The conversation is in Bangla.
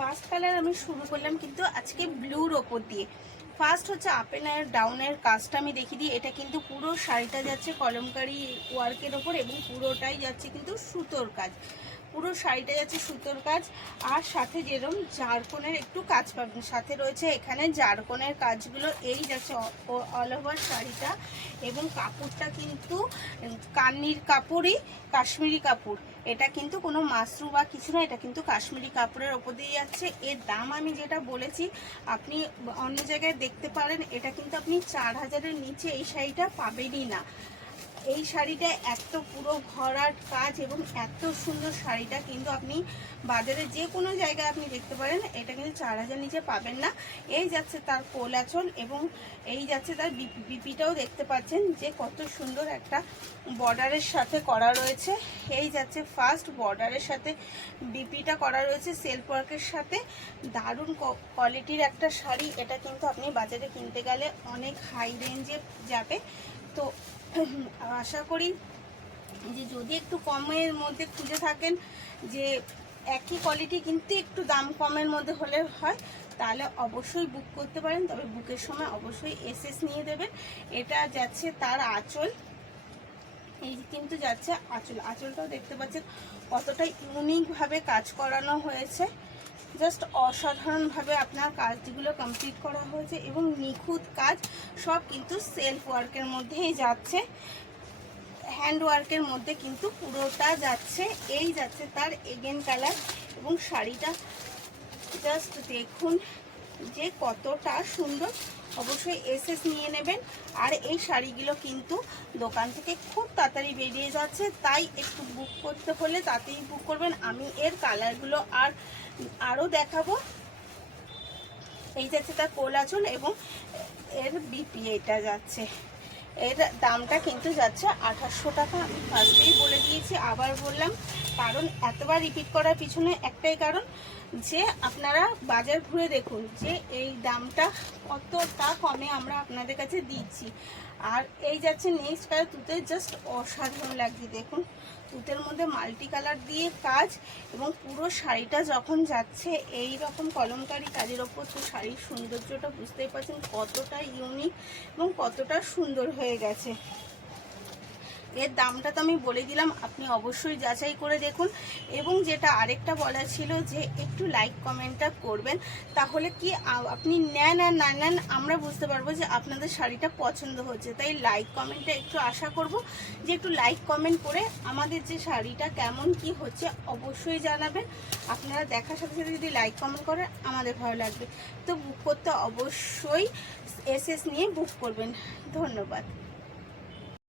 ফার্স্ট কালার আমি শুরু করলাম কিন্তু আজকে ব্লুর ওপর দিয়ে। ফার্স্ট হচ্ছে আপ এন্ড ডাউনের কাজটা আমি দেখিয়ে দিই। এটা কিন্তু পুরো শাড়িটা যাচ্ছে কলমকারি ওয়ার্কের ওপর এবং পুরোটাই যাচ্ছে কিন্তু সুতোর কাজ। পুরো শাড়িটা যাচ্ছে সুতোর কাজ, আর সাথে যেরকম জারকনের একটু কাজ পাবেন। সাথে রয়েছে এখানে জারকনের কাজগুলো, এই যাচ্ছে অল ওভার শাড়িটা। এবং কাপড়টা কিন্তু কান্নির কাপড়ই, কাশ্মীরি কাপড়। এটা কিন্তু কোনো মাশরু বা কিছু না, এটা কিন্তু কাশ্মীরি কাপড়ের ওপর দিয়ে যাচ্ছে। এর দাম আমি যেটা বলেছি আপনি অন্য জায়গায় দেখতে পারেন, এটা কিন্তু আপনি 4000-এর নিচে এই শাড়িটা পাবেনই না। এই শাড়িটা এত পুরো ভরাট কাজ এবং এত সুন্দর শাড়িটা কিন্তু আপনি বাজারে যে কোনো জায়গায় আপনি দেখতে পারেন, এটা কিন্তু 4000 নিচে পাবেন না। এই যাচ্ছে তার কোল আঁচল এবং এই যাচ্ছে তার বিপিটাও দেখতে পাচ্ছেন যে কত সুন্দর একটা বর্ডারের সাথে করা রয়েছে। এই যাচ্ছে ফার্স্ট বর্ডারের সাথে বিপিটা করা রয়েছে সেলফ ওয়ার্কের সাথে। দারুণ কোয়ালিটির একটা শাড়ি। এটা কিন্তু আপনি বাজারে কিনতে গেলে অনেক হাই রেঞ্জে যাবে। তো আশা করি যে যদি একটু কমের মধ্যে খুঁজে থাকেন, যে একই কোয়ালিটি কিন্তু একটু দাম কমের মধ্যে হলে হয়, তাহলে অবশ্যই বুক করতে পারেন। তবে বুকের সময় অবশ্যই এসএস নিয়ে দেবেন। এটা যাচ্ছে তার আঁচল, এই কিন্তু যাচ্ছে আঁচল। আঁচলটাও দেখতে পাচ্ছেন কতটা ইউনিকভাবে কাজ করানো হয়েছে। জাস্ট অসাধারণভাবে আপনার কাজগুলো কমপ্লিট করা হয়েছে এবং নিখুঁত কাজ। সব কিন্তু সেলফ ওয়ার্কের মধ্যেই যাচ্ছে, হ্যান্ড ওয়ার্কের মধ্যে কিন্তু পুরোটা যাচ্ছে। এই যাচ্ছে তার এগেন কালার এবং শাড়িটা জাস্ট দেখুন যে কতটা সুন্দর। অবশ্যই এসএস নিয়ে নেবেন। আর এই শাড়িগুলো কিন্তু দোকান থেকে খুব তাড়াতাড়ি বেরিয়ে যাচ্ছে, তাই একটু বুক করতে হলে তাতেই বুক করবেন। আমি এর কালারগুলো আরও দেখাবো। এই যাচ্ছে তার কোল আঁচল এবং এর বিপি, এটা যাচ্ছে, এর দামটা কিন্তু যাচ্ছে 2800 টাকা। আমি ফার্স্টেই বলে দিয়েছি, আবার বললাম, কারণ এতবার রিপিট করার পিছনে একটাই কারণ, যে আপনারা বাজার ঘুরে দেখুন যে এই দামটা কতটা কমে আমরা আপনাদের কাছে দিচ্ছি। আর এই যাচ্ছে নেক্সট কালার, তুতে জাস্ট অসাধারণ লাগছে। দেখুন তুতের মধ্যে মাল্টি কালার দিয়ে কাজ এবং পুরো শাড়িটা যখন যাচ্ছে এই রকম কলমকারি কাজের ওপর, তো শাড়ির সৌন্দর্যটা বুঝতেই পারছেন কতটা ইউনিক এবং কতটা সুন্দর হয়ে গেছে। এর দামটা তো আমি বলে দিলাম, আপনি অবশ্যই যাচাই করে দেখুন। এবং যেটা আরেকটা বলা ছিল যে একটু লাইক কমেন্টটা করবেন, তাহলে কি আপনি নেন আর না নেন আমরা বুঝতে পারবো যে আপনাদের শাড়িটা পছন্দ হচ্ছে। তাই লাইক কমেন্টটা একটু আশা করব যে একটু লাইক কমেন্ট করে আমাদের যে শাড়িটা কেমন কি হচ্ছে অবশ্যই জানাবেন। আপনারা দেখার সাথে সাথে যদি লাইক কমেন্ট করেন আমাদের ভালো লাগবে। তো বুক করতে অবশ্যই এসএস নিয়ে বুক করবেন। ধন্যবাদ।